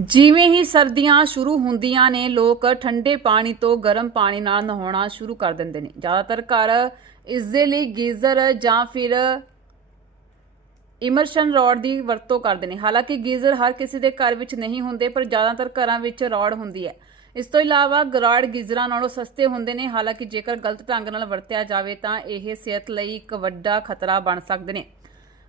ਜਿਵੇਂ ਹੀ ਸਰਦੀਆਂ ਸ਼ੁਰੂ ਹੁੰਦੀਆਂ ਨੇ, ਲੋਕ ਠੰਡੇ ਪਾਣੀ ਤੋਂ ਗਰਮ ਪਾਣੀ ਨਾਲ ਨਹਾਉਣਾ ਸ਼ੁਰੂ ਕਰ ਦਿੰਦੇ ਨੇ। ਜ਼ਿਆਦਾਤਰ ਘਰ ਇਸ ਦੇ ਲਈ ਗੀਜ਼ਰ ਜਾਂ ਫਿਰ ਇਮਰਸ਼ਨ ਰੋਡ ਦੀ ਵਰਤੋਂ ਕਰਦੇ ਨੇ। ਹਾਲਾਂਕਿ ਗੀਜ਼ਰ ਹਰ ਕਿਸੇ ਦੇ ਘਰ ਵਿੱਚ ਨਹੀਂ ਹੁੰਦੇ, ਪਰ ਜ਼ਿਆਦਾਤਰ ਘਰਾਂ ਵਿੱਚ ਰੋਡ ਹੁੰਦੀ ਹੈ। ਇਸ ਤੋਂ ਇਲਾਵਾ ਗਰਾੜ ਗੀਜ਼ਰਾਂ ਨਾਲੋਂ ਸਸਤੇ ਹੁੰਦੇ ਨੇ। ਹਾਲਾਂਕਿ ਜੇਕਰ ਗਲਤ ਢੰਗ ਨਾਲ ਵਰਤਿਆ ਜਾਵੇ, ਤਾਂ ਇਹ ਸਿਹਤ ਲਈ ਇੱਕ ਵੱਡਾ ਖਤਰਾ ਬਣ ਸਕਦੇ ਨੇ।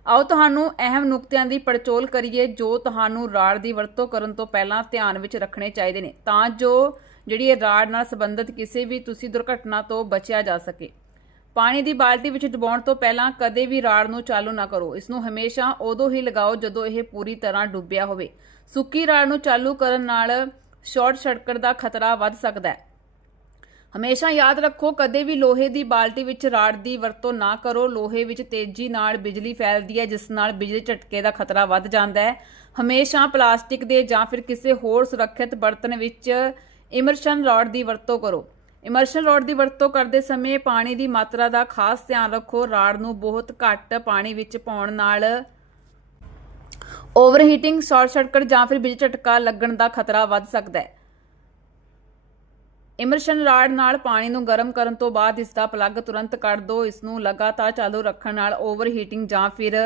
ਆਓ ਤੁਹਾਨੂੰ ਅਹਿਮ ਨੁਕਤਿਆਂ ਦੀ ਪੜਚੋਲ ਕਰੀਏ, ਜੋ ਤੁਹਾਨੂੰ ਰਾੜ ਦੀ ਵਰਤੋਂ ਕਰਨ ਤੋਂ ਪਹਿਲਾਂ ਧਿਆਨ ਵਿੱਚ ਰੱਖਣੇ ਚਾਹੀਦੇ ਨੇ। ਤਾਂ ਜੋ ਜਿਹੜੀ ਇਹ ਰਾੜ ਨਾਲ ਸੰਬੰਧਿਤ ਕਿਸੇ ਵੀ ਤੁਸੀਂ ਦੁਰਘਟਨਾ ਤੋਂ ਬਚਿਆ ਜਾ ਸਕੇ। ਪਾਣੀ ਦੀ ਬਾਲਟੀ ਵਿੱਚ ਡੁਬਾਉਣ ਤੋਂ ਪਹਿਲਾਂ ਕਦੇ ਵੀ ਰਾੜ ਨੂੰ ਚਾਲੂ ਨਾ ਕਰੋ। ਇਸ ਨੂੰ ਹਮੇਸ਼ਾ ਉਦੋਂ ਹੀ ਲਗਾਓ ਜਦੋਂ ਇਹ ਪੂਰੀ ਤਰ੍ਹਾਂ ਡੁੱਬਿਆ ਹੋਵੇ। ਸੁੱਕੀ ਰਾੜ ਨੂੰ ਚਾਲੂ ਕਰਨ ਨਾਲ ਸ਼ਾਰਟ ਸਰਕਟ ਦਾ ਖਤਰਾ ਵੱਧ ਸਕਦਾ ਹੈ। ਹਮੇਸ਼ਾ ਯਾਦ ਰੱਖੋ, ਕਦੇ ਵੀ ਲੋਹੇ ਦੀ ਬਾਲਟੀ ਵਿੱਚ ਰਾੜ ਦੀ ਵਰਤੋਂ ਨਾ ਕਰੋ। ਲੋਹੇ ਵਿੱਚ ਤੇਜ਼ੀ ਨਾਲ ਬਿਜਲੀ ਫੈਲਦੀ ਹੈ, ਜਿਸ ਨਾਲ ਬਿਜਲੀ ਝਟਕੇ ਦਾ ਖਤਰਾ ਵੱਧ ਜਾਂਦਾ ਹੈ। ਹਮੇਸ਼ਾ ਪਲਾਸਟਿਕ ਦੇ ਜਾਂ ਫਿਰ ਕਿਸੇ ਹੋਰ ਸੁਰੱਖਿਅਤ ਬਰਤਨ ਵਿੱਚ ਇਮਰਸ਼ਨ ਰੋਡ ਦੀ ਵਰਤੋਂ ਕਰੋ। ਇਮਰਸ਼ਨ ਰੋਡ ਦੀ ਵਰਤੋਂ ਕਰਦੇ ਸਮੇਂ ਪਾਣੀ ਦੀ ਮਾਤਰਾ ਦਾ ਖਾਸ ਧਿਆਨ ਰੱਖੋ। ਰਾੜ ਨੂੰ ਬਹੁਤ ਘੱਟ ਪਾਣੀ ਵਿੱਚ ਪਾਉਣ ਨਾਲ ਓਵਰਹੀਟਿੰਗ ਸ਼ਾਰਟ ਸਰਕਟ ਜਾਂ ਫਿਰ ਬਿਜਲੀ ਝਟਕਾ ਲੱਗਣ ਦਾ ਖਤਰਾ ਵੱਧ ਸਕਦਾ ਹੈ। ਇਮਰਸ਼ਨ ਰਾਡ ਨਾਲ ਪਾਣੀ ਨੂੰ ਗਰਮ ਕਰਨ ਤੋਂ ਬਾਅਦ ਇਸ ਦਾ ਪਲੱਗ ਤੁਰੰਤ ਕੱਢ ਦਿਓ ਇਸ ਨੂੰ ਲਗਾਤਾਰ ਚਾਲੂ ਰੱਖਣ ਨਾਲ ਓਵਰਹੀਟਿੰਗ ਜਾਂ ਫਿਰ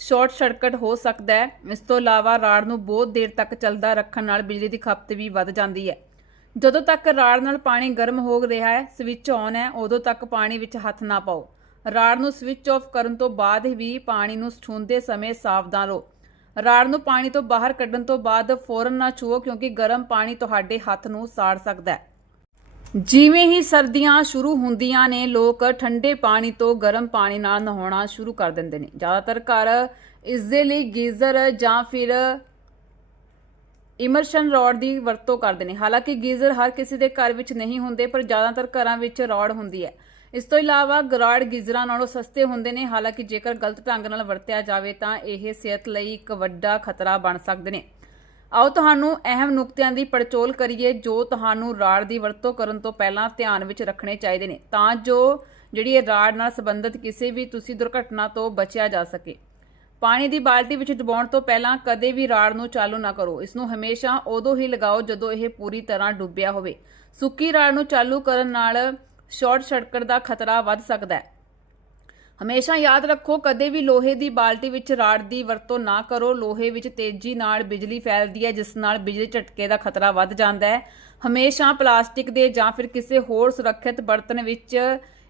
ਸ਼ਾਰਟ ਸਰਕਟ ਹੋ ਸਕਦਾ ਹੈ। ਇਸ ਤੋਂ ਇਲਾਵਾ ਰਾਡ ਨੂੰ ਬਹੁਤ ਦੇਰ ਤੱਕ ਚੱਲਦਾ ਰੱਖਣ ਨਾਲ ਬਿਜਲੀ ਦੀ ਖਪਤ ਵੀ ਵੱਧ ਜਾਂਦੀ ਹੈ। ਜਦੋਂ ਤੱਕ ਰਾੜ ਨਾਲ ਪਾਣੀ ਗਰਮ ਹੋ ਰਿਹਾ ਹੈ, ਸਵਿਚ ਔਨ ਹੈ, ਉਦੋਂ ਤੱਕ ਪਾਣੀ ਵਿੱਚ ਹੱਥ ਨਾ ਪਾਓ। ਰਾੜ ਨੂੰ ਸਵਿਚ ਆਫ ਕਰਨ ਤੋਂ ਬਾਅਦ ਵੀ ਪਾਣੀ ਨੂੰ ਛੂੰਹਦੇ ਸਮੇਂ ਸਾਵਧਾਨ ਰਹੋ। ਰਾੜ ਨੂੰ ਪਾਣੀ ਤੋਂ ਬਾਹਰ ਕੱਢਣ ਤੋਂ ਬਾਅਦ ਫੌਰਨ ਨਾ ਛੂਹੋ, ਕਿਉਂਕਿ ਗਰਮ ਪਾਣੀ ਤੁਹਾਡੇ ਹੱਥ ਨੂੰ ਸਾੜ ਸਕਦਾ ਹੈ। ਜਿਵੇਂ ਹੀ ਸਰਦੀਆਂ ਸ਼ੁਰੂ ਹੁੰਦੀਆਂ ਨੇ, ਲੋਕ ਠੰਡੇ ਪਾਣੀ ਤੋਂ ਗਰਮ ਪਾਣੀ ਨਾਲ ਨਹਾਉਣਾ ਸ਼ੁਰੂ ਕਰ ਦਿੰਦੇ ਨੇ। ਜ਼ਿਆਦਾਤਰ ਘਰ ਇਸ ਦੇ ਲਈ ਗੀਜ਼ਰ ਜਾਂ ਫਿਰ ਇਮਰਸ਼ਨ ਰੋਡ ਦੀ ਵਰਤੋਂ ਕਰਦੇ ਨੇ। ਹਾਲਾਂਕਿ ਗੀਜ਼ਰ ਹਰ ਕਿਸੇ ਦੇ ਘਰ ਵਿੱਚ ਨਹੀਂ ਹੁੰਦੇ, ਪਰ ਜ਼ਿਆਦਾਤਰ ਘਰਾਂ ਵਿੱਚ ਰੋਡ ਹੁੰਦੀ ਹੈ। ਇਸ ਤੋਂ ਇਲਾਵਾ ਗਰਾੜ ਗੀਜ਼ਰਾਂ ਨਾਲੋਂ ਸਸਤੇ ਹੁੰਦੇ ਨੇ। ਹਾਲਾਂਕਿ ਜੇਕਰ ਗਲਤ ਢੰਗ ਨਾਲ ਵਰਤਿਆ ਜਾਵੇ ਤਾਂ ਇਹ ਸਿਹਤ ਲਈ ਇੱਕ ਵੱਡਾ ਖਤਰਾ ਬਣ ਸਕਦੇ ਨੇ। ਆਓ ਤੁਹਾਨੂੰ ਅਹਿਮ ਨੁਕਤਿਆਂ ਦੀ ਪੜਚੋਲ ਕਰੀਏ, ਜੋ ਤੁਹਾਨੂੰ ਰਾੜ ਦੀ ਵਰਤੋਂ ਕਰਨ ਤੋਂ ਪਹਿਲਾਂ ਧਿਆਨ ਵਿੱਚ ਰੱਖਣੇ ਚਾਹੀਦੇ ਨੇ, ਤਾਂ ਜੋ ਜਿਹੜੀ ਇਹ ਰਾੜ ਨਾਲ ਸੰਬੰਧਿਤ ਕਿਸੇ ਵੀ ਤੁਸੀਂ ਦੁਰਘਟਨਾ ਤੋਂ ਬਚਿਆ ਜਾ ਸਕੇ। ਪਾਣੀ ਦੀ ਬਾਲਟੀ ਵਿੱਚ ਡੁਬਾਉਣ ਤੋਂ ਪਹਿਲਾਂ ਕਦੇ ਵੀ ਰਾੜ ਨੂੰ ਚਾਲੂ ਨਾ ਕਰੋ। ਇਸ ਨੂੰ ਹਮੇਸ਼ਾ ਉਦੋਂ ਹੀ ਲਗਾਓ ਜਦੋਂ ਇਹ ਪੂਰੀ ਤਰ੍ਹਾਂ ਡੁੱਬਿਆ ਹੋਵੇ। ਸੁੱਕੀ ਰਾੜ ਨੂੰ ਚਾਲੂ ਕਰਨ ਨਾਲ ਸ਼ਾਰਟ ਸਰਕਟ ਦਾ ਖਤਰਾ ਵੱਧ ਸਕਦਾ ਹੈ। ਹਮੇਸ਼ਾ ਯਾਦ ਰੱਖੋ, ਕਦੇ ਵੀ ਲੋਹੇ ਦੀ ਬਾਲਟੀ ਵਿੱਚ ਰਾੜ ਦੀ ਵਰਤੋਂ ਨਾ ਕਰੋ। ਲੋਹੇ ਵਿੱਚ ਤੇਜ਼ੀ ਨਾਲ ਬਿਜਲੀ ਫੈਲਦੀ ਹੈ, ਜਿਸ ਨਾਲ ਬਿਜਲੀ ਝਟਕੇ ਦਾ ਖਤਰਾ ਵੱਧ ਜਾਂਦਾ ਹੈ। ਹਮੇਸ਼ਾ ਪਲਾਸਟਿਕ ਦੇ ਜਾਂ ਫਿਰ ਕਿਸੇ ਹੋਰ ਸੁਰੱਖਿਅਤ ਬਰਤਨ ਵਿੱਚ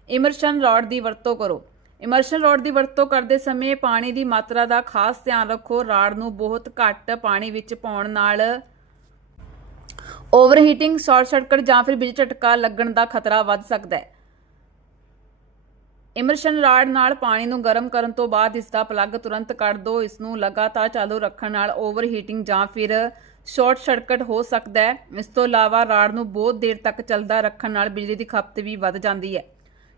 ਇਮਰਸ਼ਨ ਰੋਡ ਦੀ ਵਰਤੋਂ ਕਰੋ। ਇਮਰਸ਼ਨ ਰੋਡ ਦੀ ਵਰਤੋਂ ਕਰਦੇ ਸਮੇਂ ਪਾਣੀ ਦੀ ਮਾਤਰਾ ਦਾ ਖਾਸ ਧਿਆਨ ਰੱਖੋ। ਰਾੜ ਨੂੰ ਬਹੁਤ ਘੱਟ ਪਾਣੀ ਵਿੱਚ ਪਾਉਣ ਨਾਲ ਓਵਰਹੀਟਿੰਗ, ਸ਼ਾਰਟ ਸਰਕਟ ਜਾਂ ਫਿਰ ਬਿਜਲੀ ਝਟਕਾ ਲੱਗਣ ਦਾ ਖਤਰਾ ਵੱਧ ਸਕਦਾ ਹੈ। ਇਮਰਸ਼ਨ ਰਾਡ ਨਾਲ ਪਾਣੀ ਨੂੰ ਗਰਮ ਕਰਨ ਤੋਂ ਬਾਅਦ ਇਸ ਦਾ ਪਲੱਗ ਤੁਰੰਤ ਕੱਢ ਦਿਓ ਇਸ ਨੂੰ ਲਗਾਤਾਰ ਚਾਲੂ ਰੱਖਣ ਨਾਲ ਓਵਰਹੀਟਿੰਗ ਜਾਂ ਫਿਰ ਸ਼ਾਰਟ ਸਰਕਟ ਹੋ ਸਕਦਾ ਹੈ। ਇਸ ਤੋਂ ਇਲਾਵਾ ਰਾੜ ਨੂੰ ਬਹੁਤ ਦੇਰ ਤੱਕ ਚੱਲਦਾ ਰੱਖਣ ਨਾਲ ਬਿਜਲੀ ਦੀ ਖਪਤ ਵੀ ਵੱਧ ਜਾਂਦੀ ਹੈ।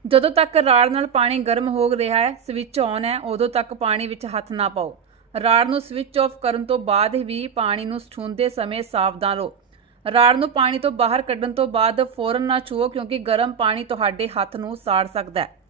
ਜਦੋਂ ਤੱਕ ਰਾੜ ਨਾਲ ਪਾਣੀ ਗਰਮ ਹੋ ਰਿਹਾ ਹੈ, ਸਵਿਚ ਔਨ ਹੈ, ਉਦੋਂ ਤੱਕ ਪਾਣੀ ਵਿੱਚ ਹੱਥ ਨਾ ਪਾਓ। ਰਾੜ ਨੂੰ ਸਵਿਚ ਆਫ ਕਰਨ ਤੋਂ ਬਾਅਦ ਵੀ ਪਾਣੀ ਨੂੰ ਛੂੰਹਦੇ ਸਮੇਂ ਸਾਵਧਾਨ ਰਹੋ। ਰਾੜ ਨੂੰ ਪਾਣੀ ਤੋਂ ਬਾਹਰ ਕੱਢਣ ਤੋਂ ਬਾਅਦ ਫੌਰਨ ਨਾ ਛੂਹੋ, ਕਿਉਂਕਿ ਗਰਮ ਪਾਣੀ ਤੁਹਾਡੇ ਹੱਥ ਨੂੰ ਸਾੜ ਸਕਦਾ ਹੈ।